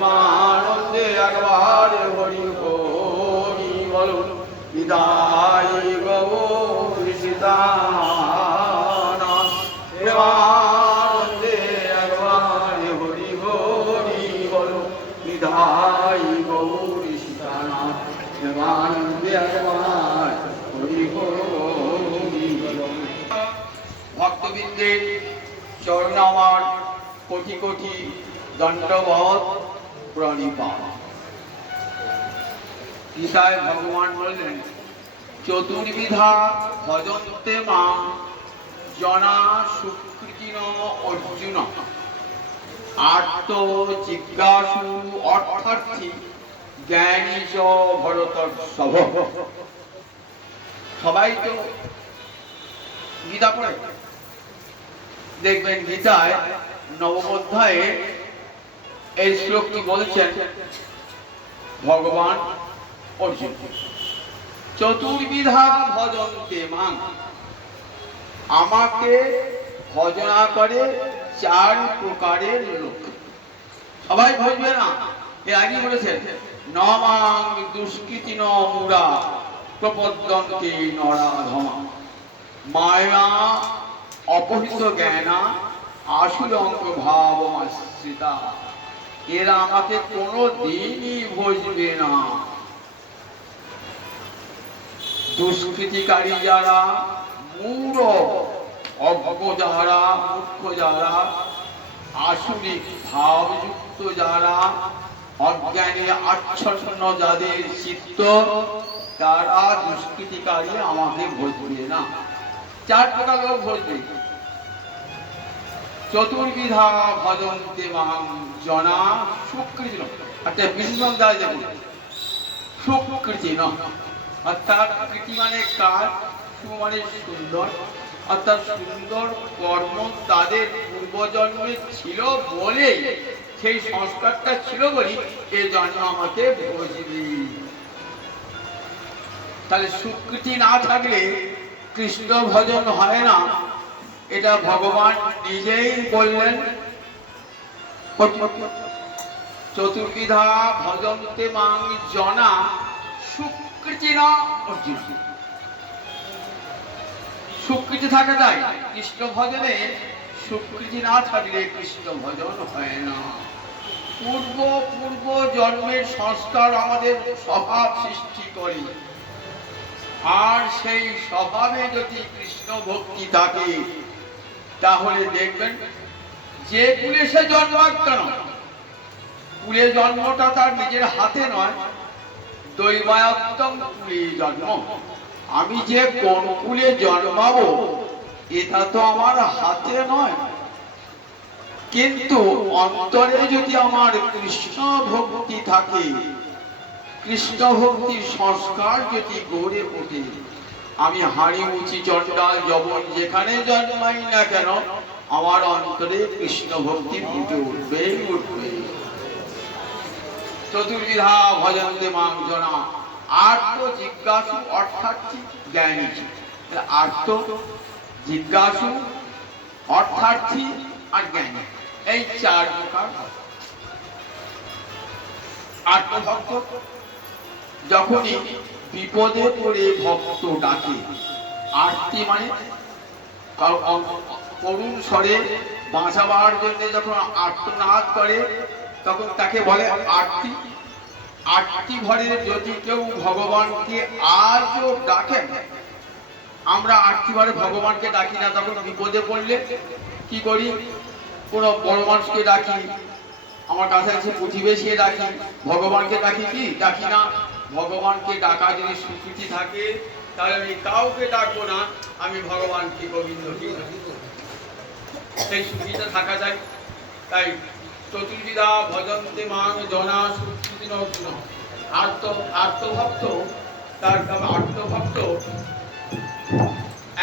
প্রেমানন্দে একবার হরি হরি বল বিদায় গৌর সীতানাথ। প্রেমানন্দে একবার হরি হরি বল বিদায় গৌর সীতানাথ। প্রেমানন্দে একবার হরি হরি বল। ভক্তবৃন্দের চরণ আমার কোটি কোটি দণ্ডবত প্রণিপাত। গীতায় ভগবান বললেন, চতুর্বিধা ভজন্তে মাম জনা সুকৃতিন অর্জুন আর্ত জিজ্ঞাসু অর্থার্থী জ্ঞানী চ ভরতর্ষভ। সবাই তো গীতা পড়ে, দেখবেন গীতায় নবম অধ্যায়ে এই শ্লোকটি বলছেন ভগবান অর্জুন, চতুর্বিধা ভজন্তে মাং, আমাকে ভজনা করে চার প্রকারের লোক। সবাই ভজবে না, এর আগে বলেছেন নমাং দুষ্কৃতি নমুরা প্রপদ্যন্তে নরাধমা মায়া অপহৃত জ্ঞানা আশুলঙ্ক ভাবমাশ্রিতা। এরা আমাকে কোনো দিনই ভজবে না। দুষ্কৃতিকারী যারা, মূঢ় অজ্ঞ যারা, মূর্খ যারা, আসুরিক ভাবযুক্ত যারা, অজ্ঞানে আচ্ছন্ন যাদের চিত্ত, তারা দুষ্কৃতিকারী আমাকে ভজবে না। চার প্রকার লোক ভজবে। চতুর্বিধা ভজন্তে মাং জনা সুকৃতি, একটা বিষ্ণু দায় দেখুন, সুকৃতি ন, অর্থাৎ কৃতি মানে কাজ, সু মানে সুন্দর, অর্থাৎ সুন্দর কর্ম তাদের পূর্বজন্মে ছিল বলে, সেই সংস্কারটা ছিল বলে এই জন্ম আমাকে ভজবে। তাহলে সুকৃতি না থাকলে কৃষ্ণ ভজন হয় না, এটা ভগবান নিজেই বললেন। চতুর্বিধা ভজন্তে মাং জনা সুকৃতি না অর্জুন। সুকৃতি থাকা যায় কৃষ্ণ ভজনে, সুকৃতি না থাকলে কৃষ্ণ ভজন হয় না। পূর্ব পূর্ব জন্মের সংস্কার আমাদের স্বভাব সৃষ্টি করে, আর সেই স্বভাবে যদি কৃষ্ণ ভক্তি থাকে তাহলে দেখবেন যে কুলে সে জন্মাক কেন, কুলে জন্মটা তার নিজের হাতে নয়, দৈবায়ত্তম কুলে জন্ম। আমি যে কোন কুলে জন্মাবো এটা তো আমার হাতে নয়, কিন্তু অন্তরে যদি আমার কৃষ্ণ ভক্তি থাকে, কৃষ্ণ ভক্তির সংস্কার যদি গড়ে ওঠে, আমি হাড়ি মুচি চণ্ডাল যবন যেখানে জন্মাই না কেন, আমার অন্তরে কৃষ্ণ ভক্তি ফুটে উঠবে উঠবে। চতুর্বিধা ভজন্তে মাং জনা আর্ত জিজ্ঞাসু অর্থার্থী জ্ঞানী। আর্ত, জিজ্ঞাসু, অর্থার্থী আর জ্ঞানী, এই চার প্রকার। আর্তভক্ত যখনই বিপদে পড়ে ভক্ত ডাকে, আরতি মানে করুণ স্বরে বাঁচাবার জন্য যখন আর্তনাদ করে, তখন তাকে বলে আরতি। আরতি ভরে যদি কেউ ভগবানকে আজও ডাকেন, আমরা আরতি ভরে ভগবানকে ডাকি না, তখন বিপদে পড়লে কি করি, কোনো বড় মানুষকে ডাকি, আমার কাছে আছে প্রতিবেশীকে ডাকি, ভগবানকে ডাকি কি ডাকি না। ভগবানকে ডাকা যদি স্বীকৃতি থাকে তাহলে আমি কাউকে ডাকবো না, আমি ভগবানকে গোবিন্দকে ডাকবো, সেই স্বীকৃতি থাকা যায়। তাই চতুর্বিধা ভজন্তে মাং জনা সুকৃতি নর্জুন। আর্তভক্ত, তার আর্তভক্ত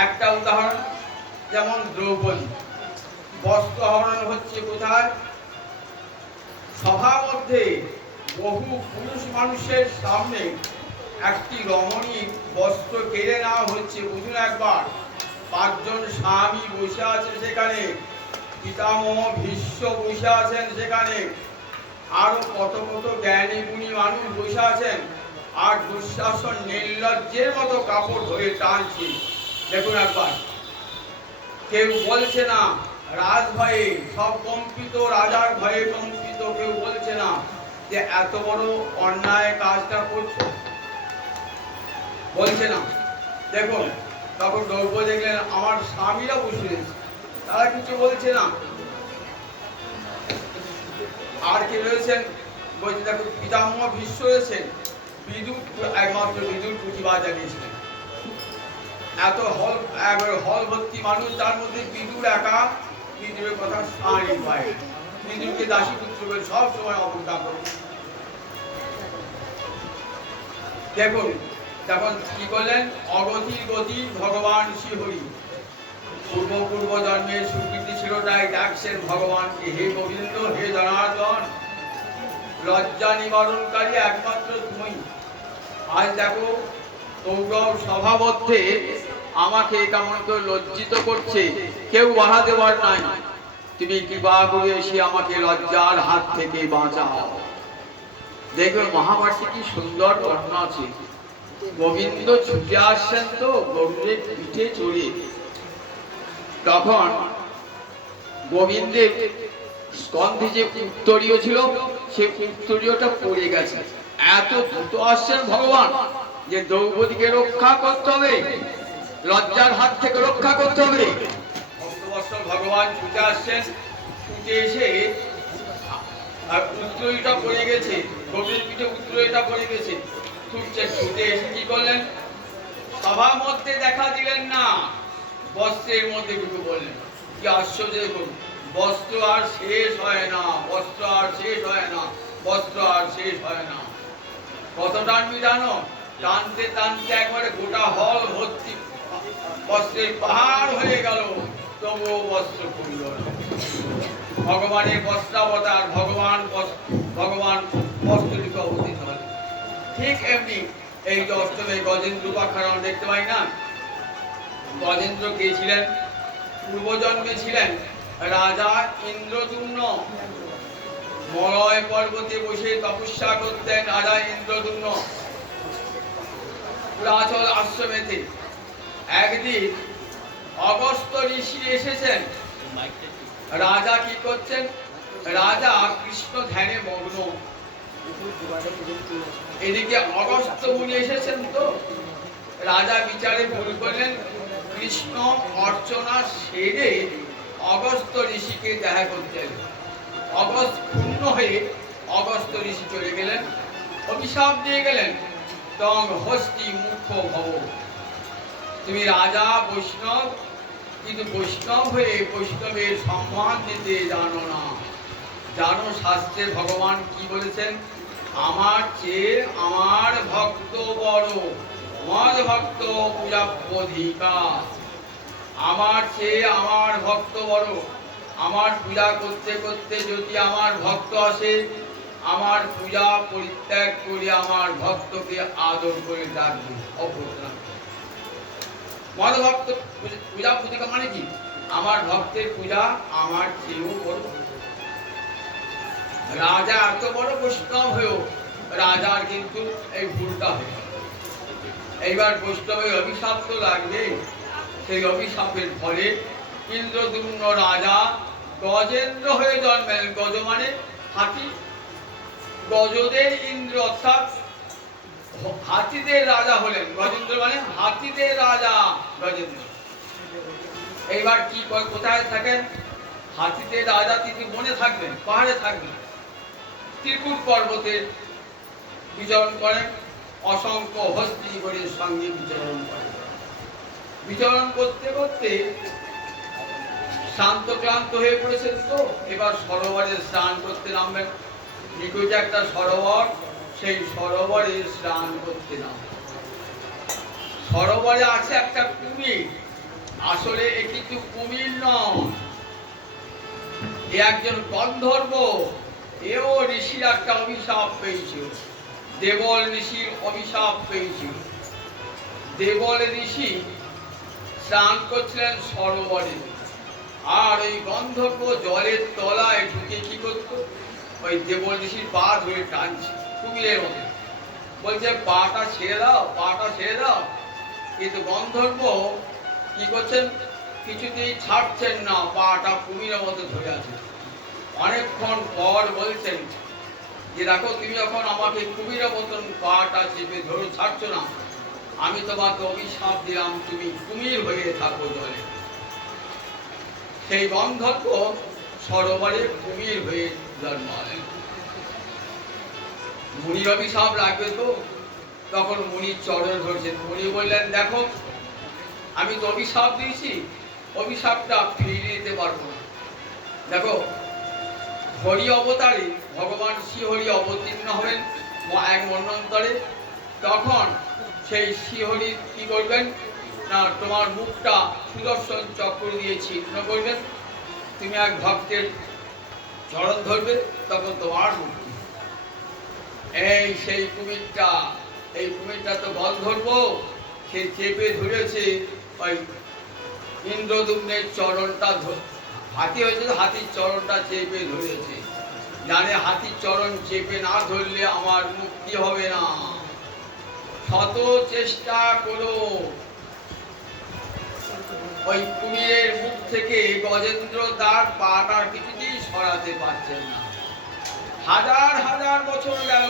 একটা উদাহরণ, যেমন দ্রৌপদী বস্ত্র হরণ হচ্ছে কোথায়, সভার মধ্যে বহু পুরুষ মানুষের সামনে একটি রমণী বস্ত্র কেড়ে নেওয়া হচ্ছে। বুঝুন একবার, 5 জন স্বামী বসে আছেন সেখানে, পিতামহ ভীষ্ম বসে আছেন সেখানে, আরো কত কত জ্ঞানী গুণী মানুষ বসে আছেন, আর দুঃশাসন নির্লজ্জের মতো কাপড় ধরে টানছে। দেখুন একবার, কেউ বলছে না রাজ ভয়ে, সব কম্পিত, রাজার ভয়ে কম্পিত, কেউ বলছে না যে এত বড় অন্যায় কাজটা করছো, বলছে না। দেখুন তখন দ্রৌপদী দেখলেন আমার স্বামীরা বসে রয়েছে, তারা কিছু বলছে না। আর কি রয়েছেন বলছে, দেখো পিতামহ ভীষ্ম রয়েছেন, বিদুর, একমাত্র বিদুর প্রতিবাদ জানিয়েছিলেন। এত হল ভর্তি মানুষ, তার মধ্যে বিদুর একা বিদুরের কথা স্থানই পায়। বিদুরকে দাসী পুত্র বলে সব সময় অবজ্ঞা করে। দেখুন তখন কি করলেন, অগতির গতি ভগবান শ্রীহরি, পূর্ব জন্মের স্বীকৃতি ছিল, তাই ডাকছেন ভগবানকে, হে গোবিন্দ, হে জনার্দন, লজ্জা নিবারণকারী একমাত্র তুমি। আজ দেখো কৌরব সভা মধ্যে আমাকে কেমন করে লজ্জিত করছে, কেউ বাধা দেওয়ার নাই, তুমি কৃপা করে এসে আমাকে লজ্জার হাত থেকে বাঁচাও। দেখবে মহাভারতে কি সুন্দর ঘটনা আছে। গোবিন্দ ছুটে আসছেন তো গরুরের পিঠে চড়ে, তখন গোবিন্দের স্কন্ধে যে উত্তরীয় ছিল, সেই উত্তরীয়টা পড়ে গেছে। এত দ্রুত আসছেন ভগবান যে দ্রৌপদীকে রক্ষা করতে হবে, লজ্জার হাত থেকে রক্ষা করতে হবে। ভক্তবৎসল ভগবান ছুটে আসছেন, ছুটে এসে আর উত্তরীয়টা পড়ে গেছে, গোবিন্দের পিঠে উত্তরীয়টা পড়ে গেছে, ছুটছেন, ছুটে এসে কি করলেন, সভার মধ্যে দেখা দিলেন না, বস্ত্রের মধ্যে ঢুকে বললেন। কি আশ্চর্য! দেখুন, বস্ত্র আর শেষ হয় না, বস্ত্র আর শেষ হয় না, বস্ত্র আর শেষ হয় না। কত টানবি জানো? টানতে টানতে একবারে গোটা হল ভর্তি বস্ত্রের পাহাড় হয়ে গেল, তবুও বস্ত্র খুলল না। ভগবানের বস্ত্রাবতার, ভগবান বস্ত্রটিকে অবতীর্ণ হলেন। ঠিক এমনি এই যে অষ্টমে গজেন্দ্র উপাখ্যান দেখতে পাই না, গজেন্দ্র কে ছিলেন? পূর্বজন্মে ছিলেন রাজা ইন্দ্রদ্যুম্ন। মলয় পর্বতে বসে তপস্যা করতেন রাজা ইন্দ্রদ্যুম্ন পুরাচল আশ্রমেতে। একদিন অগস্ত্য ঋষি এসেছেন। রাজা কি করছেন? রাজা কৃষ্ণ ধ্যানে মগ্ন। এদিকে অগস্ত্য মুনি এসেছেন, তো রাজা বিচারে ভুল করলেন, কৃষ্ণ অর্চনা সেরে অগস্ত্য ঋষিকে দেখা করতেন। ক্ষুণ্ণ হয়ে অগস্ত্য ঋষি চলে গেলেন, অভিশাপ দিয়ে গেলেন, তং হস্তি মুখ্য ভব। তুমি রাজা বৈষ্ণব, কিন্তু বৈষ্ণব হয়ে বৈষ্ণবের সম্মান দিতে জানো না। জানো শাস্ত্রে ভগবান কি বলেছেন? আমার চেয়ে আমার ভক্ত বড়, মদ ভক্ত পূজাপধিকার। আমার চেয়ে আমার ভক্ত বড়। আমার পূজা করতে করতে যদি আমার ভক্ত আসে, আমার পূজা পরিত্যাগ করে আমার ভক্তকে আদর করে ডাকবে, অপরাধ। মদ ভক্ত পূজাপধিকা মানে কি? আমার ভক্তের পূজা আমার চেয়েও বড়। রাজা এত বড় বৈষ্ণব হয়েও রাজার কিন্তু এই ভুলটা হয়ে গেল। এইবার বৈষ্ণবের অভিশাপ তো লাগবে। সেই অভিশাপের ফলে ইন্দ্রদ্যুম্ন রাজা গজেন্দ্র হয়ে জন্মেন। গজ মানে হাতি, গজদের ইন্দ্র অর্থাৎ হাতিদের রাজা হলেন। গজেন্দ্র মানে হাতিদের রাজা গজেন্দ্র। এইবার কি কোথায় থাকেন? হাতিদের রাজা তিনি বনে থাকবেন, পাহাড়ে থাকবেন, ত্রিকুট পর্বতে বিচরণ করেন, অসংখ্য হস্তিগণের সঙ্গে বিচরণ করেন। বিচরণ করতে করতে শান্ত ক্লান্ত হয়ে পড়েছেন, তো এবার সরোবরে স্নান করতে নামবেন। নিকটে একটা সরোবর, সেই সরোবরে স্নান করতে নামবেন। সরোবরে আছে একটা কুমির। আসলে এ কিন্তু কুমির নয়, এ একজন গন্ধর্ব। এও ঋষির একটা অভিশাপ পেয়েছিল, দেবল ঋষির অভিশাপ পেয়েছিল। দেবল ঋষি স্নান করছিলেন সরোবরে, আর ওই গন্ধর্ব জলের তলায় ঢুকে কি করত? ওই দেবল ঋষির পা ধরে টানছে কুমিরের মতো, বলছে পাটা ছেড়ে দাও, পাটা ছেড়ে দাও। কিন্তু গন্ধর্ব কি করছেন, কিছুতেই ছাড়ছেন না, পাটা কুমিরের মতো ধরে আছে। অনেকক্ষণ পর বলছেন যে দেখো, তুমি যখন আমাকে কুমিরের মতন পাটা চেপে ধরে ছাড়ছ না, আমি তোমাকে অভিশাপ দিলাম, তুমি কুমির হয়ে থাকো জলে। সেই গন্ধর্ব সরোবরে কুমির হয়ে জন্মালেন। মুনির অভিশাপ লাগবে তো, তখন মুনির চরণ ধরছেন। মুনি বললেন দেখো, আমি তো অভিশাপ দিয়েছি, অভিশাপটা ফিরিয়ে দিতে পারবো না। দেখো, হরি অবতারে ভগবান শ্রীহরি অবতীর্ণ হবেন এক মন্বন্তরে, তখন সেই শ্রীহরি কি করবেন না, তোমার মুখটা সুদর্শন চক্র দিয়ে ছিন্ন করবেন, তুমি এক ভক্তের চরণ ধরবে, তখন তোমার মুক্তি। এই সেই কুমিরটা, এই কুমিরটা তো গন্ধর্ব, সে চেপে ধরেছে ওই ইন্দ্রদুম্নের চরণটা, হাতি হয়েছে, হাতির চরণটা চেপে ধরেছে, জানে হাতির চরণ চেপে না ধরলে আমার মুক্তি হবে না। শত চেষ্টা করো, ওই কুমিরের মুখ থেকে গজেন্দ্র তার পাটা কিছুতেই সরাতে পারছেন না। হাজার হাজার বছর গেল,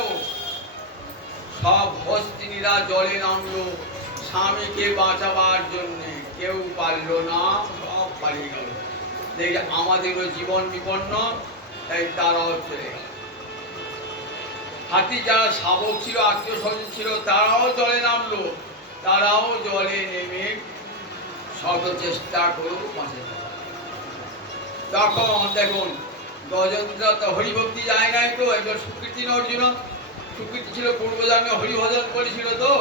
সব হস্তিনীরা জলে নামলো স্বামীকে বাঁচাবার জন্য, কেউ পারল না, সব পালিয়ে গেল। দেখে আমাদেরও জীবন বিপন্ন, তাই তারাও চলে গেল। হাতি যারা শাবক ছিল, আত্মীয় স্বজন ছিল, তারাও জলে নামলো, তারাও জলে নেমে শত চেষ্টা করেও বাঁচাতে পারল। তখন দেখুন, গজেন্দ্র তো হরিভক্তি যায় নাই তো, এবার সুকৃতি অর্জুন, সুকৃতি ছিল পূর্বজন্মে হরিভজন করেছিল, তো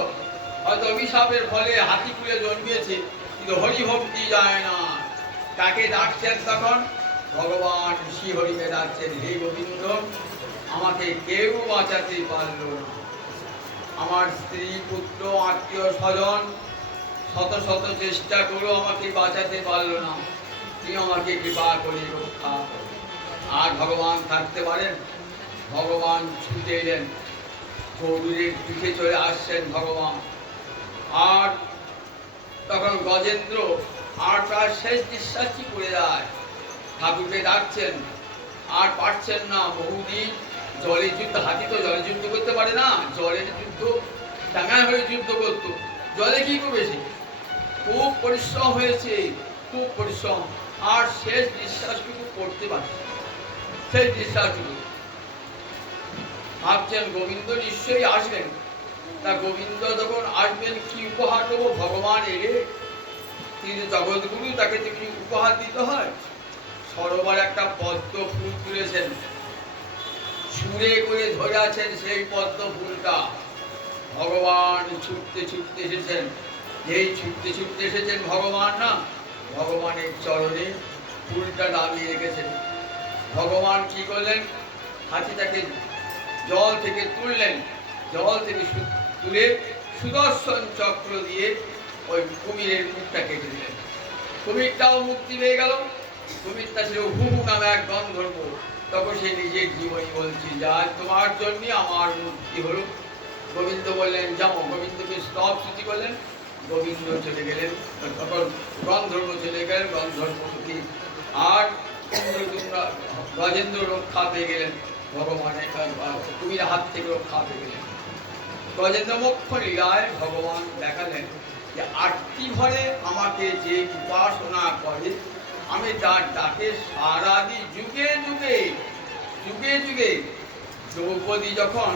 হয়তো অভিশাপের ফলে হাতি কুলে জন্মিয়েছে, কিন্তু হরিভক্তি যায় না। তাকে ডাকছেন তখন ভগবান শ্রীহরিকে ডাকছেন, হে গোবিন্দ, আমাকে কেউ বাঁচাতে পারল না, আমার স্ত্রী পুত্র আত্মীয় স্বজন শত শত চেষ্টা করেও আমাকে বাঁচাতে পারলো না, তুমি আমাকে কৃপা করে রক্ষা করো। আর ভগবান থাকতে পারেন, ভগবান ছুটে এলেন, গরুরের পিঠে চলে আসছেন ভগবান। আর তখন গজেন্দ্র আর তার শেষ নিঃশ্বাসই পড়ে যায়, ঠাকুরকে ডাকছেন, আর পারছেন না, বহুদিন জলের যুদ্ধ, হাতি তো জলে যুদ্ধ করতে পারে না, জলের যুদ্ধ ডাঙায় হয়ে যুদ্ধ করতো, জলে কি করেছে, খুব পরিশ্রম হয়েছে, খুব পরিশ্রম, আর শেষ নিঃশ্বাসটুকু করতে পারছে, শেষ নিঃশ্বাসটুকু। ভাবছেন গোবিন্দ নিশ্চয়ই আসবেন, তা গোবিন্দ যখন আসবেন কি উপহার দেবো, ভগবান এলে তিনি জগৎগুরু, তাকে তো কিছু উপহার দিতে হয়। সরোবর একটা পদ্ম ফুল তুলেছেন, ছুঁড়ে করে ধরে আছেন সেই পদ্ম ফুলটা। ভগবান ছুটতে ছুটতে এসেছেন, যেই ছুটতে ছুটতে এসেছেন ভগবান না, ভগবানের চরণে ফুলটা দাবিয়ে রেখেছেন। ভগবান কি করলেন, হাতিটাকে জল থেকে তুললেন, জল থেকে তুলে সুদর্শন চক্র দিয়ে ওই কুমিরের মুখটা কেটে দিলেন। কুমিরটাও মুক্তি পেয়ে গেল। কুমিরটা ছিল হুহু নামে এক গন্ধর্ব। তখন সে নিজের জীবনী বলছে, যা তোমার জন্য আমার মুক্তি হলো। গোবিন্দ বললেন যাও, গোবিন্দকে স্তব স্তুতি করলেন, গোবিন্দ চলে গেলেন। তখন গন্ধর্ব চলে গেলেন, গন্ধর্বকে আর গজেন্দ্র রক্ষা পেয়ে গেলেন, ভগবানের কুমির হাত থেকে রক্ষা পেয়ে গেলেন। গজেন্দ্র মুখ্য লীলায় ভগবান দেখালেন যে আটটি ঘরে আমাকে যে উপাসনা করে, আমি তার ডাকে সারা দিই, যুগে যুগে যুগে যুগে। দ্রৌপদী যখন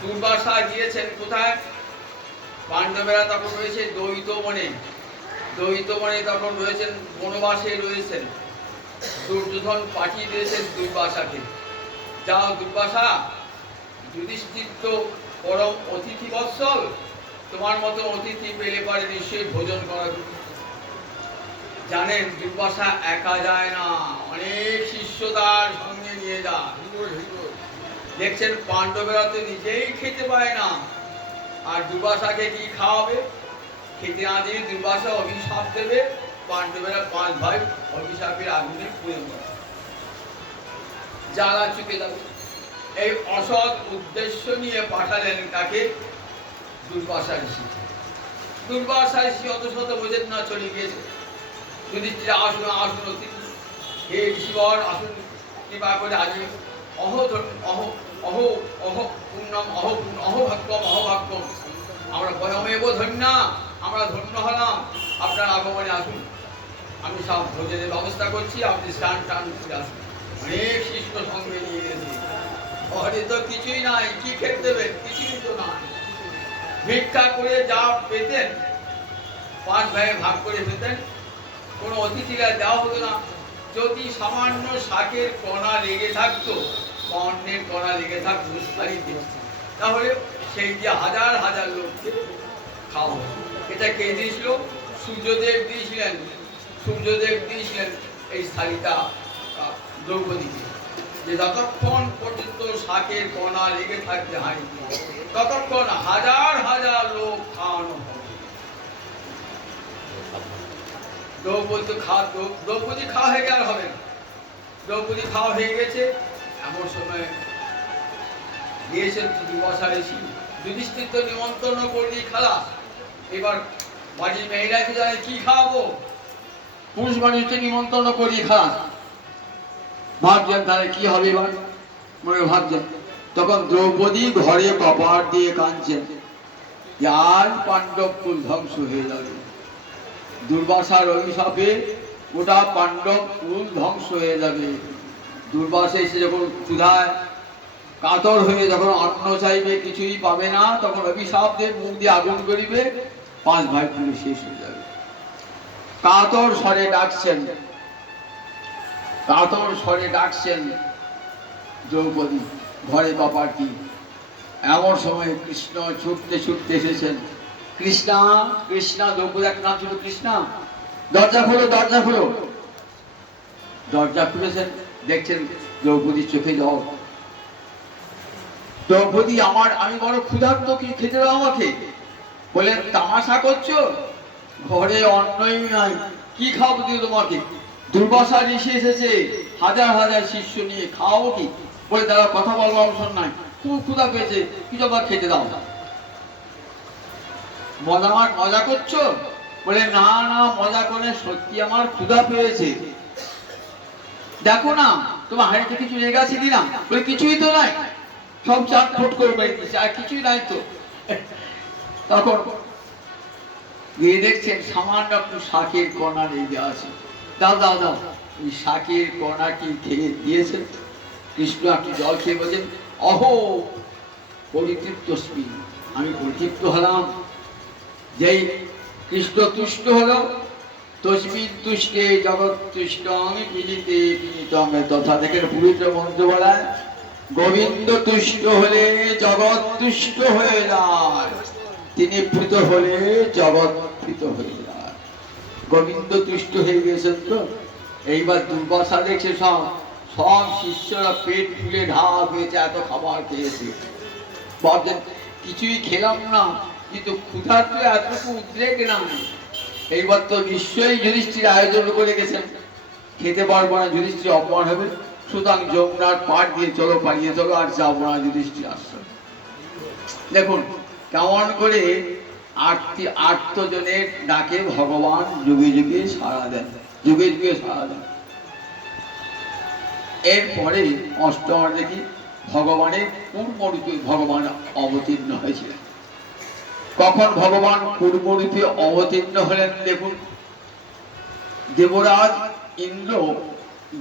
দুর্বাসা গিয়েছেন কোথায়, পাণ্ডবেরা তখন রয়েছে দ্বৈত বনে, দ্বৈত বনে তখন রয়েছেন, বনবাসে রয়েছেন। দুর্যোধন পাঠিয়ে দিয়েছেন দুর্বাসাকে, যাও দুর্বাসা, যুধিষ্ঠির তো পরম অতিথি বৎসল, তোমার মতো অতিথি পেলে পারে নিশ্চয়ই ভোজন করা। জানেন দুর্বাসা একা যায় না, অনেক শিষ্য তার সঙ্গে নিয়ে যায়। দেখছেন পাণ্ডবেরা তো নিজেই খেতে পারে না, আর দুর্বাসাকে কি খাওয়াবে, খেতে না দিয়ে দুর্বাসা অভিশাপ দেবে, পাণ্ডবেরা 5 ভাই অভিশাপের আগুনে পুড়ে মরে। জ্বালা চুকে যাবে। এই অসৎ উদ্দেশ্য নিয়ে পাঠালেন কাকে? দুর্বাসা ঋষি। দুর্বাসা ঋষি অত শত বোঝেন না, চলে গিয়েছে। যুধিষ্ঠির আসুন আসুন অতিথি, হে ঋষিবর আসুন, কৃপা করে আজ অহ অহ অহ অহ পূর্ণম অহ অহভাগ্যম অহভাগ্যম, আমরা বয়মেব ধন্য, আমরা ধন্য হলাম আপনার আগমনে। আসুন, আমি সব ভোজনের ব্যবস্থা করছি, আপনি স্নান টান করে আসুন। অনেক শিষ্য সঙ্গে নিয়ে গেছে, ঘরে তো কিছুই নাই, কি খেতে দেবেন? কিছুই তো নাই। ভিক্ষা করে যা পেতেন 5 ভাগে ভাগ করে পেতেন, কোনো অতিথিরা দেওয়া হতো না। যদি সামান্য শাকের কণা লেগে থাকতো বা অন্যের কণা লেগে থাকতো শাড়িতে, তাহলে সেই দিয়ে হাজার হাজার লোককে খাওয়া হতো। এটা কে দিয়েছিল? সূর্যদেব দিয়েছিলেন। সূর্যদেব দিয়েছিলেন এই শাড়িটা দ্রৌপদীকে, যে যতক্ষণ পর্যন্ত শাকের কণা লেগে থাকবে হাঁড়িতে, ততক্ষণ হাজার হাজার লোক খাওয়ানো হবে। দ্রৌপদী খাওয়া হয়ে গেল হবে না। দ্রৌপদী খাওয়া হয়ে গেছে, এমন সময় দিয়েছেন দুর্বাসা ঋষি। যুধিষ্ঠির তো নিমন্ত্রণ করলি খালাস, এবার বাড়ির মেয়েরাকে জানে কি খাওয়াবো? পুরুষ মানুষকে নিমন্ত্রণ করি খালাস, ভাবছেন তাহলে কি হবে এবার, মনে ভাবছেন। তখন দ্রৌপদী ঘরে কপাট দিয়ে কাঁদছেন, আর পাণ্ডব কুল ধ্বংস হয়ে যাবে। দুর্বাসার অভিশাপে গোটা পাণ্ডব কুল ধ্বংস হয়ে যাবে। দুর্বাসা এসে যখন ক্ষুধায় কাতর হয়ে যখন অন্ন চাইবে, কিছুই পাবে না, তখন অভিশাপ দিয়ে মুখ দিয়ে আগুন করিবে, 5 ভাই পুরো শেষ হয়ে যাবে। কাতর স্বরে ডাকছেন, কাতর স্বরে ডাকছেন দ্রৌপদী ঘরে কপাট দিয়ে। এমন সময় কৃষ্ণ ছুটতে ছুটতে এসেছেন। কৃষ্ণা কৃষ্ণা, দ্রৌপদী এক নাম ছিল কৃষ্ণা। দরজা খোলো, দরজা খোলো। দরজা খুলেছেন, দেখছেন দ্রৌপদীর চোখে জল। দ্রৌপদী, আমি বড় ক্ষুধার্ত, কি খেতে দাও আমাকে। বলেন, তামাশা করছো? ঘরে অন্নই নাই, কি খাওয়াবো দিয়ে তোমাকে? দুর্বাসা ঋষি এসেছে হাজার হাজার শিষ্য নিয়ে, খাওয়াবো কি? বলে, দাদা কথা বলবো অবসর নাই, খুব ক্ষুধা পেয়েছে, কিছু আবার খেতে দাও। মজা করছো? বলে, না না, মজা করে, সত্যি আমার ক্ষুধা পেয়েছে। দেখো না তোমার হাড়িতে কিছু লেগে আছে কিনা। বলে, কিছুই তো নাই, সব চাট ফুট করে বেরিয়ে দিচ্ছে, আর কিছুই নাই তো। তখন গিয়ে দেখছেন সামান্য একটু শাকের কণা লেগে আছে। দাও দাও দাও, এই শাকের কণাটি খেয়ে দিয়েছেন। কৃষ্ণ একটু জল খেয়ে বলছেন, অহো পরিতৃপ্তস্মি, আমি পরিতৃপ্ত হলাম। যেই কৃষ্ণ তুষ্ট হলো, তস্মিন তুষ্টে জগৎ তুষ্ট, আমি পিলিতে পিলিতম, তথা থেকে পুরীতে মন্ত্র বলা, গোবিন্দ তুষ্ট হলে জগৎ তুষ্ট হয়ে যায়, তিনি প্রীত হলে জগৎ প্রীত হয়ে যায়। গোবিন্দ তুষ্ট হয়ে গেছেন তো। এইবার দুর্বাসা দেখছে সব শিষ্যরা পেট ফুলে ঢাক হয়েছে, এত খাবার খেয়েছে। ভাবছেন কিছুই খেলাম না, কিন্তু ক্ষুধার তো এতটুকু উদ্রেক না। এইবার তো নিশ্চয়ই যুধিষ্ঠির আয়োজন করে গেছেন, খেতে পারবো না, যুধিষ্ঠির অপমান হবে, সুতরাং যমুনার পাড় দিয়ে চলো, পালিয়ে চলো, আর যাবো না যুধিষ্ঠির আশ্রম। দেখুন কেমন করে আর্তজনের ডাকে ভগবান যুগে যুগে সাড়া দেন, যুগে যুগে সাড়া দেন। এরপরে অষ্টম দেখি ভগবানের পূর্বরূপে ভগবান অবতীর্ণ হয়েছিলেন। কখন ভগবান পূর্বরূপে অবতীর্ণ হলেন? দেখুন, দেবরাজ ইন্দ্র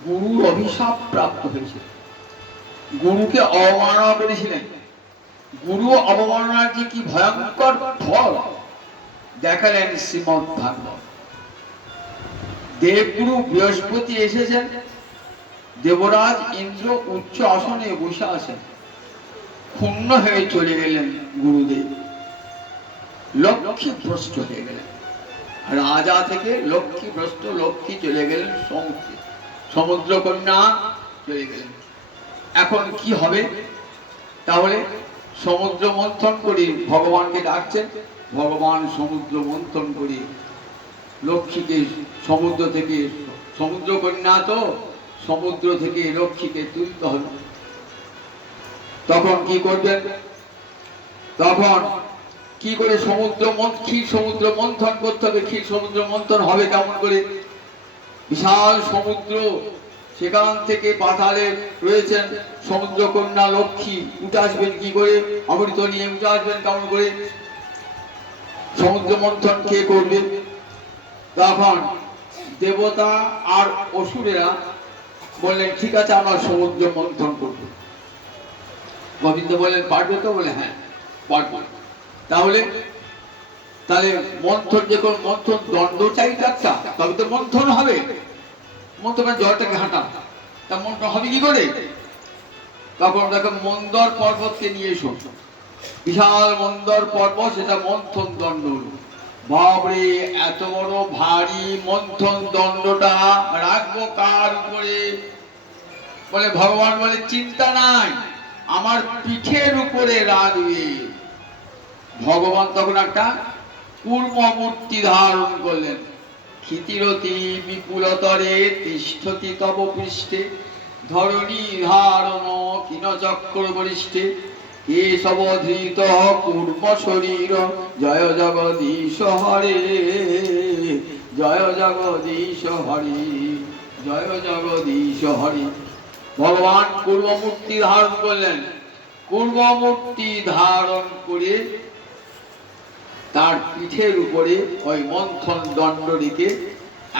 গুরুর অভিশাপ প্রাপ্ত হয়েছিল, গুরুকে অবমাননা করেছিলেন। গুরু অবমাননার যে কি ভয়ঙ্কর ফল দেখালেন শ্রীমদ্ ভাগবত। দেবগুরু বৃহস্পতি এসেছেন, দেবরাজ ইন্দ্র উচ্চ আসনে বসে আছেন, ক্ষুণ্ণ হয়ে চলে গেলেন গুরুদেব, লক্ষ্মী ভ্রষ্ট হয়ে গেলেন। রাজা থেকে লক্ষ্মী ভ্রষ্ট, লক্ষ্মী চলে গেলেন সমুদ্রে, সমুদ্র কন্যা চলে গেলেন। এখন কি হবে? তাহলে সমুদ্র মন্থন করে ভগবানকে ডাকছেন, ভগবান সমুদ্র মন্থন করে লক্ষ্মীকে সমুদ্র থেকে, সমুদ্র কন্যা তো সমুদ্র থেকে লক্ষ্মীকে তুলতে হবে। তখন কি করবেন? তখন কি করে ক্ষীর সমুদ্র মন্থন করতে হবে। ক্ষীর সমুদ্র মন্থন হবে কেমন করে? বিশাল সমুদ্র, সেখান থেকে পাতালে রয়েছেন সমুদ্র কন্যা লক্ষ্মী, উঠে আসবেন কি করে? অমৃত নিয়ে উঠে আসবেন কেমন করে? সমুদ্র মন্থন কে করবে? তখন দেবতা আর অসুরেরা বললেন ঠিক আছে, আমরা সমুদ্র মন্থন করবো। গোবিন্দ বললেন পারবে তো? বলে হ্যাঁ পারবো। তাহলে মন্থন, যে কোন মন্থন দণ্ড চাই একটা, তবে তো মন্থন হবে। মন্থন জলটাকে হাঁটা, তা মন্থন হবে কি করে? তখন দেখো মন্দর পর্বতকে নিয়ে এসো, বিশাল মন্দর পর্বত, সেটা মন্থন দণ্ড। বাবরে, এত বড় ভারী মন্থন দণ্ডটা রাখবো কার উপরে? বলে ভগবান বলে চিন্তা নাই, আমার পিঠের উপরে রাখবে। ভগবান তখন একটা কূর্ম মূর্তি ধারণ করলেন। ক্ষিতিরতি বিপুলতরে তিষ্ঠতি তব পৃষ্ঠে, ধরণী ধারণ কিন চক্র বরিষ্ঠে, কেশব ধৃত কূর্ম শরীর, জয় জগদীশ হরে, জয় জগদীশ হরে, জয় জগদীশ হরে। ভগবান কূর্ম মূর্তি ধারণ করলেন। কূর্ম মূর্তি ধারণ করে তার পিঠের উপরে ওই মন্থন দণ্ড রেখে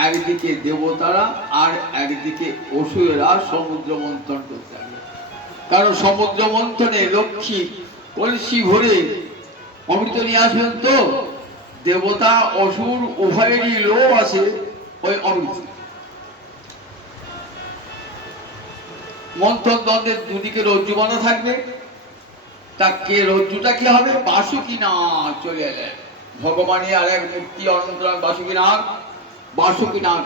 একদিকে দেবতারা আর একদিকে অসুরেরা সমুদ্র মন্থন করতে লাগলো। কারণ সমুদ্র মন্থনে লক্ষ্মী কলসি ভরে অমৃত নিয়ে আসবেন, তো দেবতা অসুর উভয়েরই লোভ আছে ওই অমৃত। মন্থন দ্বন্দ্বের দুদিকে রজ্জু বাঁধা থাকবে, তাকে রজ্জুটা কি হবে? বাসুকীনাগ চলে এলেন। ভগবানের আর এক মূর্তি অনন্তরাম বাসুকীনাগ। বাসুকীনাগ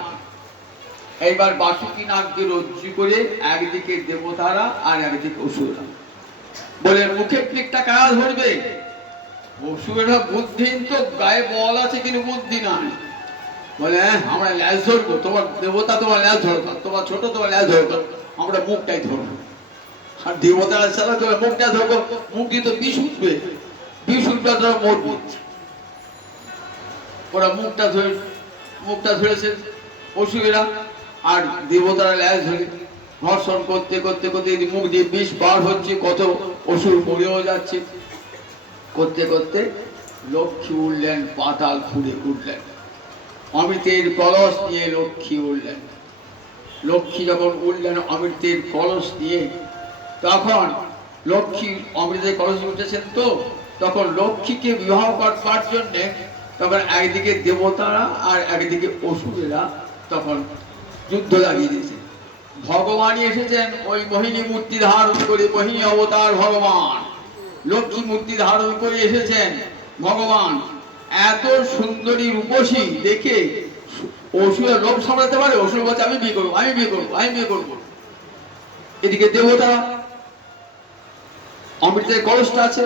এইবার বাসুকীনাগকে রজ্জু করে একদিকে দেবতারা আর একদিকে অসুররা। বলে মুখে পিঠটা কারা ধরবে? অসুরেরা বুদ্ধিহীন, তো গায়ে বল আছে কিন্তু বুদ্ধি নাই। বলে আমরা ল্যাজ ধরবো, তোমার দেবতা তোমার ল্যাজ ধরতো, তোমার ছোট তোমার ল্যাজ ধরতো, আমরা মুখটাই ধরবো। আর দেবতারা চালা তোমার মুখটা ধরবো, মুখ দিয়ে তো বিষ উঠবে, বিষ উঠবে তোরা মরবো। ওরা মুখটা ধরেছে অসুরেরা, আর দেবতারা ল্যাজ ধরে ঘর্ষণ করতে করতে করতে মুখ দিয়ে বিষ বার হচ্ছে, কত অসুর মরেও যাচ্ছে। করতে করতে লক্ষ্মী উঠলেন, পাতাল ফুঁড়ে উঠলেন। অমৃতের কলস নিয়ে লক্ষ্মী উঠলেন। লক্ষ্মী যখন উঠলেন অমৃতের কলস দিয়ে, তখন লক্ষ্মী অমৃতের কলস উঠেছেন, তো তখন লক্ষ্মীকে বিবাহ করবার জন্যে তখন একদিকে দেবতারা আর একদিকে অসুরেরা তখন যুদ্ধ লাগিয়ে দিয়েছে। ভগবানই এসেছেন ওই মোহিনী মূর্তি ধারণ করে, মোহিনী অবতার ভগবান লক্ষ্মী মূর্তি ধারণ করে এসেছেন ভগবান। এত সুন্দরী রূপসী দেখে অসুরের লোভ সামলাতে পারে? অসুর বলছে আমি বিয়ে করবো, আমি বিয়ে করবো, আমি বিয়ে করবো। এদিকে দেবতারা অমৃতের কলসটা আছে,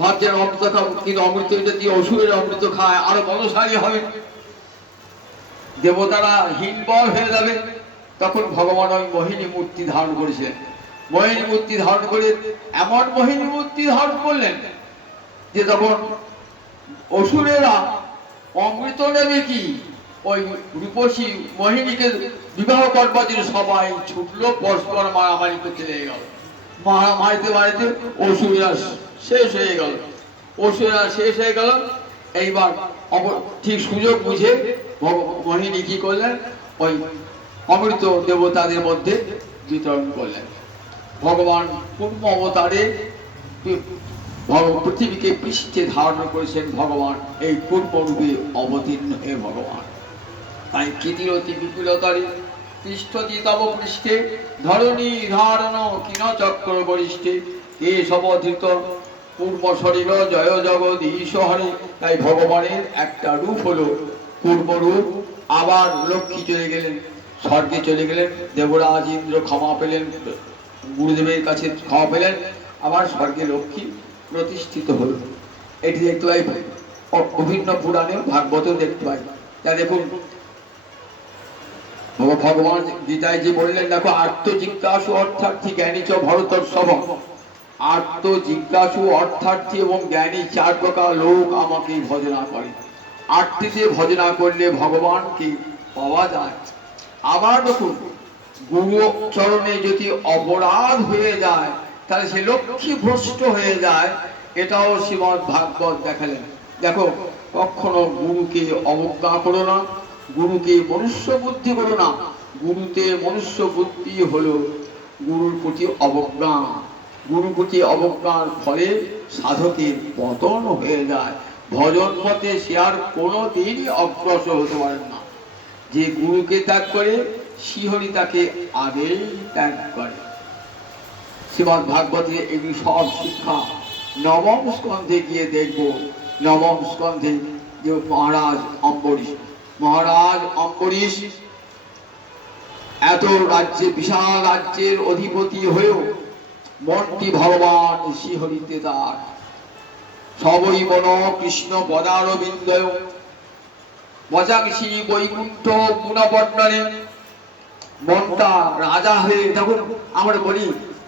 ভাবছেন অমৃত খাবো, কিন্তু অমৃত দিয়ে অসুরের অমৃত খায় আরো বলশালী হবে, দেবতারা হীনবল হয়ে যাবে। তখন ভগবান ওই মোহিনী মূর্তি ধারণ করেছিলেন। মোহিনী মূর্তি ধারণ করে এমন মোহিনী মূর্তি ধারণ করলেন যে তখন অসুরেরা অমৃত নেবে কি ওই রূপসী মোহিনীকে বিবাহ করবার জন্য সবাই ছুটলো, পরস্পর মারামারি করতে লেগে গেল। মারামারিতে মারিতে অসুরেরা শেষ হয়ে গেল। অসুরেরা শেষ হয়ে গেল। এইবার ঠিক সুযোগ বুঝে মোহিনী কি করলেন? ওই অমৃত দেবতাদের মধ্যে বিতরণ করলেন। ভগবান পূর্ণ অবতারে পৃথিবীকে পৃষ্ঠে ধারণ করেছেন ভগবান, এই পূর্বরূপে অবতীর্ণ হয়ে ভগবান। তাই ক্ষিতিরতি বিপুলতরে তিষ্ঠতি তব পৃষ্ঠে, ধরণী ধারণ কিন চক্র বরিষ্ঠে, কেশব ধৃত পূর্ব শরীর, জয় জগদীশ হরে। তাই ভগবানের একটা রূপ হলো পূর্বরূপ। আবার লক্ষ্মী চলে গেলেন, স্বর্গে চলে গেলেন, দেবরাজ ইন্দ্র ক্ষমা পেলেন, গুরুদেবের কাছে ক্ষমা পেলেন, আবার স্বর্গে লক্ষ্মী প্রতিষ্ঠিত হল। এটি দেখতে পাই বিভিন্ন পুরাণে, ভাগবতেও দেখতে পাই। তা দেখুন ভগবান গীতায় যে বললেন, দেখো আত্মজিজ্ঞাসু অর্থার্থী জ্ঞানী চ ভরতর্ষভ। আত্মজিজ্ঞাসু অর্থার্থী এবং জ্ঞানী চার প্রকার লোক আমাকে ভজনা করে। আত্মীতে ভজনা করলে ভগবানকে পাওয়া যায়। আবার দেখুন, গুরু চরণে যদি অপরাধ হয়ে যায় তাহলে সে লক্ষ্মী ভ্রষ্ট হয়ে যায়। এটাও শ্রীমদ ভাগবত দেখালেন। দেখো, কখনো গুরুকে অবজ্ঞা করো না, গুরুকে মনুষ্য বুদ্ধি করো না। গুরুতে মনুষ্য বুদ্ধি হলো গুরুর প্রতি অবজ্ঞা। গুরুর প্রতি অবজ্ঞার ফলে সাধকের পতন হয়ে যায়। ভজন পথে সে আর কোনোদিনই অগ্রসর হতে পারেন না। যে গুরুকে ত্যাগ করে শ্রীহরি তাকে আগেই ত্যাগ করে। শ্রীমদ ভাগবতে এগুলি সব শিক্ষা নবম স্কন্ধে গিয়ে দেখব। নবম স্কন্ধে যে মহারাজ অম্বরীশ এত রাজ্যে, বিশাল রাজ্যের অধিপতি হয়েও মনটি ভগবান শ্রীহরিতে তার। সবই মন কৃষ্ণ পদারবিন্দয় বজাংশী বৈকুণ্ঠ গুণবর্ণনে। মনটা রাজা হয়ে, দেখুন আমরা বলি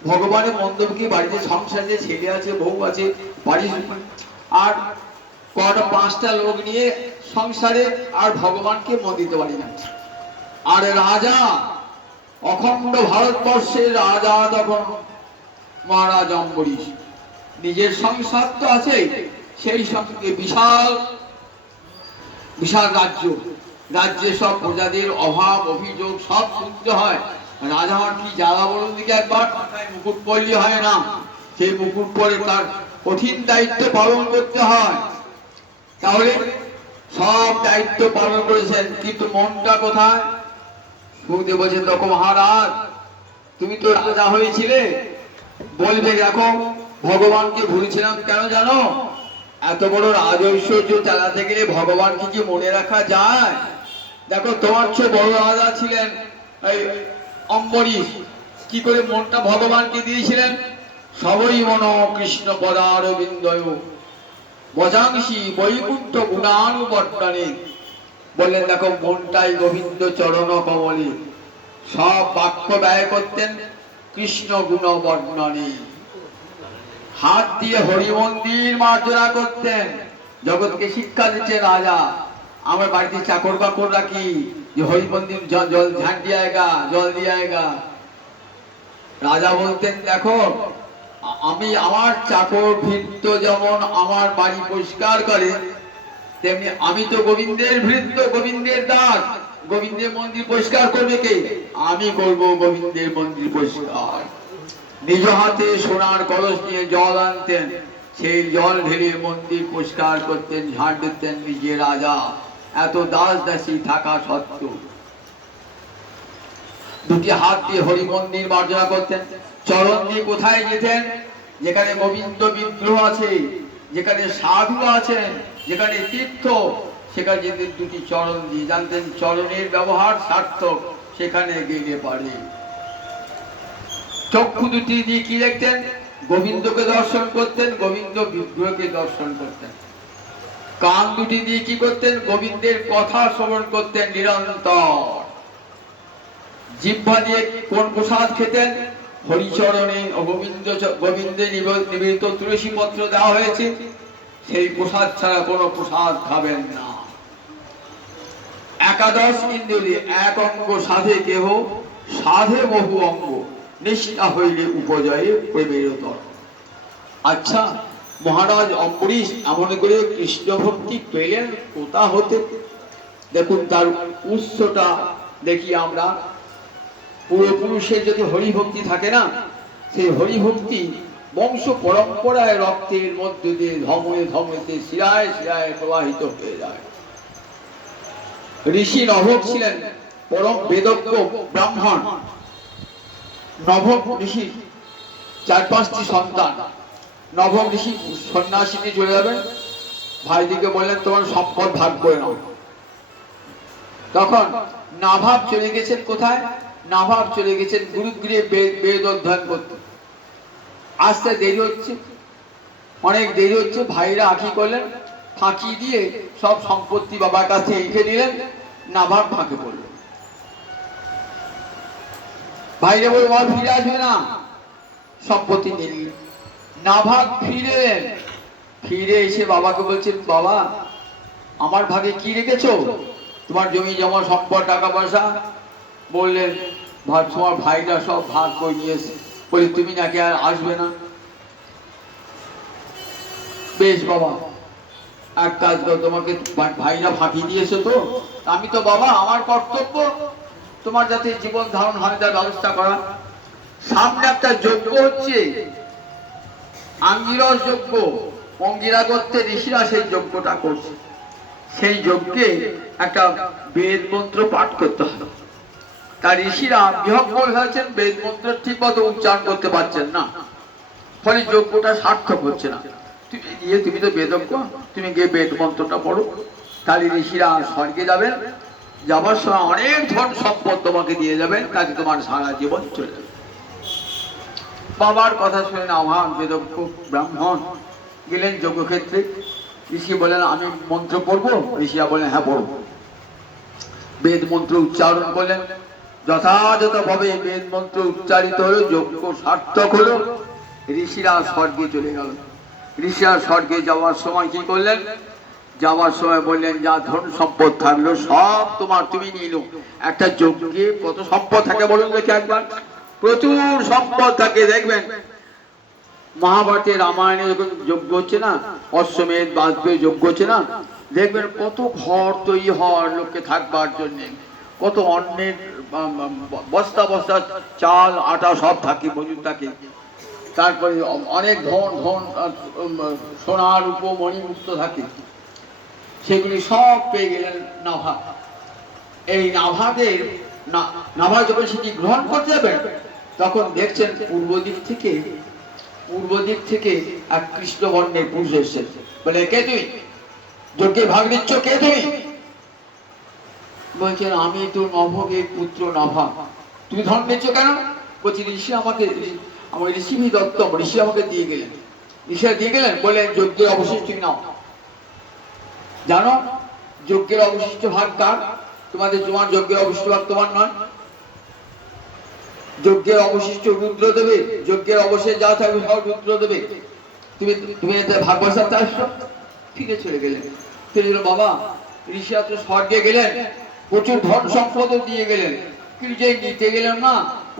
ভগবানের মন্দবকে বাড়িতে সংসারে ছেলে আছে, বউ আছে, বাড়ি আর কটা পাঁচটা লোক নিয়ে সংসারে, আর ভগবানকে মন দিতে পারি না। আর রাজা, অখণ্ড ভারতবর্ষের রাজা তখন মহারাজ অম্বরীশ। নিজের সংসার তো আছে, সেই সঙ্গে বিশাল বিশাল রাজ্য, রাজ্যে সব প্রজাদের অভাব অভিযোগ সব শুনতে হয়। রাজা কি জ্বালা বলুন দিকে, একবার মাথায় মুকুট পরলে হয় না, সেই মুকুট পরে তার কঠিন দায়িত্ব পালন করতে হয়। তাহলে সব দায়িত্ব পালন করেছেন, কিন্তু মনটা কোথায়? সুখদেব বলছেন, দেখো মহারাজ, তুমি তো রাজা হয়েছিলে, বলবে দেখো ভগবানকে ভুলেছিলাম কেন জানো? এত বড় রাজৈশ্বর্য চালাতে গেলে ভগবানকে কি মনে রাখা যায়? দেখো তোমার চেয়ে বড় রাজা ছিলেন এই অম্বরীশ, কি করে মনটা ভগবানকে দিয়েছিলেন? সবই মন কৃষ্ণ পদারবিন্দয় বজাংশী বৈকুণ্ঠ গুণানুবর্ণনে। বললেন দেখো মনটাই গোবিন্দ চরণ কমলে। সব বাক্য ব্যয় করতেন কৃষ্ণ গুণ বর্ণনে। হাত দিয়ে হরি মন্দির মার্জনা করতেন। জগৎকে শিক্ষা দিচ্ছে রাজা। আমার বাড়িতে চাকর বাকর রাখি, যে হরি মন্দির জল ঝাঁট দিয়ে আয়েগা, জল দিয়ে আয়েগা। রাজা বলতেন দেখো, আমি আমার চাকর ভৃত্য যেমন আমার বাড়ি পরিষ্কার করে, তেমনি আমি তো গোবিন্দের ভৃত্য, গোবিন্দের দাস। গোবিন্দের মন্দির পরিষ্কার করবে কে? আমি করব গোবিন্দের মন্দির পরিষ্কার। নিজ হাতে সোনার কলস নিয়ে জল আনতেন, সেই জল ঢেলে মন্দির পরিষ্কার করতেন, ঝাড় দিতেন নিজে রাজা, এত দাস দাসী থাকা সত্ত্বেও। দুটি হাত দিয়ে হরি মন্দির মার্জনা করতেন। চরণ দিয়ে কোথায় যেতেন? যেখানে গোবিন্দ বিগ্রহ আছে, যেখানে সাধু আছেন, যেখানে তীর্থ, সেখানে যেতেন দুটি চরণ দিয়ে। জানতেন চরণের ব্যবহার সার্থক, সেখানে গেলে পারে। চক্ষু দুটি দিয়ে কি দেখতেন? গোবিন্দকে দর্শন করতেন, গোবিন্দ বিগ্রহকে দর্শন করতেন। কান দুটি দিয়ে কি করতেন? গোবিন্দের কথা শ্রবণ করতেন নিরন্তর। জিহ্বা দিয়ে কোন প্রসাদ খেতেন? হরিচরণে গোবিন্দের নিবেদিত তুলসী পত্র দেওয়া হয়েছে, সেই প্রসাদ ছাড়া কোনো প্রসাদ খাবেন না। একাদশ ইন্দ্রিয় এক অঙ্গ সাধে কেহ, সাধে বহু অঙ্গ, নিষ্ঠা হইলে উপজয়ে প্রবেরতর। আচ্ছা, মহারাজ অম্বরীশ এমন করে কৃষ্ণ ভক্তি পেলেন কোথা হতে? দেখুন তার উৎসটা দেখি আমরা। পূর্বপুরুষের যদি হরিভক্তি থাকে না, সেই হরিভক্তি বংশ পরম্পরায় রক্তের মধ্য দিয়ে ধমনে ধমনেতে শিরায় শিরায় প্রবাহিত হয়ে যায়। ঋষি নভক ছিলেন পরম বেদজ্ঞ ব্রাহ্মণ। নভক ঋষি 4-5টি সন্তান। নভক ঋষি সন্ন্যাসী নিয়ে চলে যাবেন, ভাইদিকে বললেন তোমার সম্পদ ভাগ করে নাও। তখন নাভাব চলে গেছেন কোথায়? নাভাব চলে গেছেন গুরুগৃহে বেদ অধ্যয়ন করতে। আসতে দেরি হচ্ছে, অনেক দেরি হচ্ছে। ভাইরা আঁকি করলেন, ফাঁকি দিয়ে সব সম্পত্তি বাবার কাছে লিখে নিলেন, নাভাব ফাঁকে পড়লেন। ভাইরে বলে বাবা ফিরে আসবে না, সম্পত্তি নিল। নাভাগ ফিরে এসে বাবাকে বলছেন, বাবা আমার ভাগে কি রেখেছো? তোমার জমি জমা সম্পদ টাকা পয়সা। বললেন তোমার ভাইরা সব ভাগ করে নিয়েছে, বলে তুমি নাকি আর আসবে না। বেশ বাবা, এক কাজ করো, তোমাকে ভাইরা ফাঁকি দিয়েছে তো, আমি তো বাবা আমার কর্তব্য তোমার যাতে জীবন ধারণ হয় তার ব্যবস্থা করা। সামনে একটা যজ্ঞ হচ্ছে, আঙ্গিরস যজ্ঞ, অঙ্গিরা করতে ঋষিরা সেই যজ্ঞটা করছে। সেই যজ্ঞে একটা বেদ মন্ত্র পাঠ করতে হবে। তার ঋষিরা বিহ্বল হয়েছেন, বেদ মন্ত্র ঠিক মতো উচ্চারণ করতে পারছেন না, ফলে যজ্ঞটা সার্থক হচ্ছে না। তুমি তো বেদজ্ঞ, তুমি গিয়ে বেদ মন্ত্রটা পড়ো, তাহলে ঋষিরা স্বর্গে যাবেন, যাবার সময় অনেক ধন সম্পদ তোমাকে দিয়ে যাবেন, কাজে তোমার সারা জীবন চলে যাবে। বাবার কথা শুনে নাভাগ বেদজ্ঞ ব্রাহ্মণ গেলেন যজ্ঞক্ষেত্রে। ঋষি বলেন আমি মন্ত্র পড়বো, ঋষিরা বলেন হ্যাঁ পড়বো। বেদ মন্ত্র উচ্চারণ করলেন, যথাযথভাবে বেদ মন্ত্র উচ্চারিত হলো, যজ্ঞ সার্থক হলো, ঋষিরা স্বর্গে চলে গেল। ঋষিরা স্বর্গে যাওয়ার সময় কি করলেন? যাওয়ার সময় বললেন যা ধন সম্পদ থাকলো সব তোমার, তুমি নিল। একটা যজ্ঞে কত সম্পদ থাকে বলুন দেখি একবার? প্রচুর সম্পদ থাকে। দেখবেন মহাভারতে রামায়ণে যখন যজ্ঞ হচ্ছে না, অশ্বমেধ বাজপেয়ী যজ্ঞ হচ্ছে না, দেখবেন কত ঘর তৈরি হওয়ার লোককে থাকবার জন্য, কত অন্নের বস্তা বস্তা চাল আটা সব থাকে, মজুদ থাকে। তারপরে অনেক ধন সোনার উপমণিমুক্ত থাকে, সেগুলি সব পেয়ে গেলেন নাভাগ। এই নাভাগ যখন সেটি গ্রহণ করতে যাবেন, তখন দেখছেন পূর্ব দিক থেকে এক কৃষ্ণবর্ণের পুরুষ এসেছে। বলে কে তুই? যজ্ঞে ভাগ নিচ্ছ, কে তুমি? বলছেন আমি তো নভগের পুত্র নাভাগ। তুমি ধন নিচ্ছ কেন? বলছি ঋষি আমাকে, আমার ঋষি দত্ত ঋষি আমাকে দিয়ে গেলেন। ঋষিরা দিয়ে গেলেন, বললেন যজ্ঞের অবশিষ্ট নাও। জানো যজ্ঞের অবশিষ্ট ভাগ কার? তোমাদের তোমার যজ্ঞের অবশিষ্ট ভাগ তোমার নয়, যজ্ঞের অবশিষ্ট রুদ্র দেবে, যজ্ঞের অবশেষ যা থাকবে সব রুদ্র দেবে। তুমি ভাগ বসাতে আসছো, ফিরে চলে গেলেন। ফিরে বাবা ঋষিরা তো স্বর্গে গেলেন, প্রচুর ধন সম্পদ দিয়ে গেলেন, কিন্তু যে নিতে গেলেন না,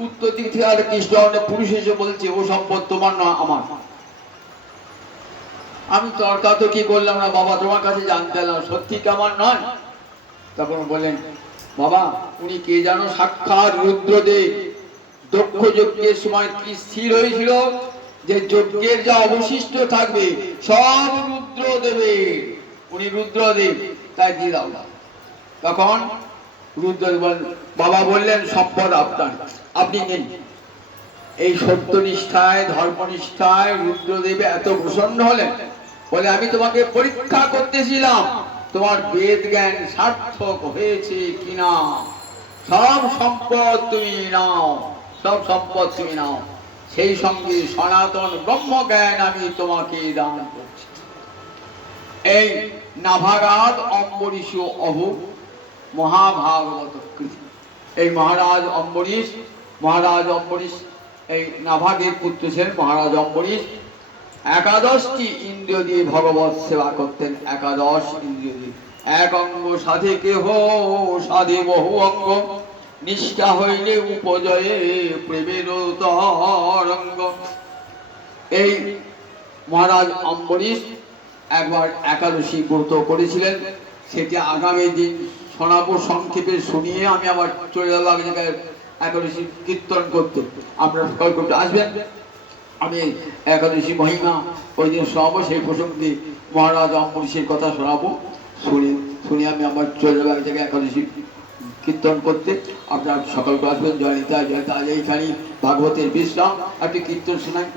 উত্তর দিক থেকে আর কৃষ্ণ পুরুষ এসে বলছে ও সম্পদ তোমার নয় আমার। আমি তর্কা তো কি করলাম না বাবা, তোমার কাছে জানতে এলাম সত্যি কি আমার নয়? তখন বলেন বাবা উনি কে জানো? সাক্ষাৎ রুদ্রদেব। দক্ষ যজ্ঞের সময় কি স্থির হয়েছিল যে যজ্ঞের যা অবশিষ্ট থাকবে সব রুদ্র দেবে, উনি রুদ্রদেব, তাই দিয়ে দাও। তখন বাবা বললেন সম্পদ আপনার, আপনি নিন। এই সত্যনিষ্ঠায় ধর্মনিষ্ঠায় রুদ্রদেব এত প্রসন্ন হলেন, বলে আমি তোমাকে পরীক্ষা করতেছিলাম তোমার বেদ জ্ঞান সার্থক হয়েছে কিনা। সব সম্পদ তুমি নাও, সব সম্পদ তুমি নাও, সেই সঙ্গে সনাতন ব্রহ্ম জ্ঞান আমি তোমাকে দান করছি। এই নাভাগাদ অম্বরীশ অভু মহাভাগবত কৃতি। এই মহারাজ অম্বরীশ এই নাভাগের পুত্র ছিলেন। মহারাজ অম্বরীশ 11টি ইন্দ্রিয় দিয়ে ভগবত সেবা করতেন। 11 ইন্দ্রিয় দিয়ে, এক অঙ্গ সাধে কেহ সাধে বহু অঙ্গ, নিষ্ঠা হইলে উপজয়ে প্রেমের তরঙ্গ। এই মহারাজ অম্বরীশ একবার একাদশী ব্রত করেছিলেন, সেটি আগামী দিন শোনাবো, সংক্ষেপে শুনিয়ে আমি আবার চলে যাবো এক জায়গায় একাদশী কীর্তন করতে। আপনারা সকাল করতে আসবেন, আমি একাদশী মহিমা ওই দিন শোনাবো, সেই প্রসঙ্গে মহারাজ অম্বরীশের কথা শোনাবো। শুনে আমি আবার চলে যাবো এক জায়গায় একাদশী কীর্তন করতে। আপনারা সকাল করে আসবেন। জয় নিতাই জয় নিতাই। এইখানেই ভাগবতের বিশ্রাম, একটি কীর্তন শোনাই।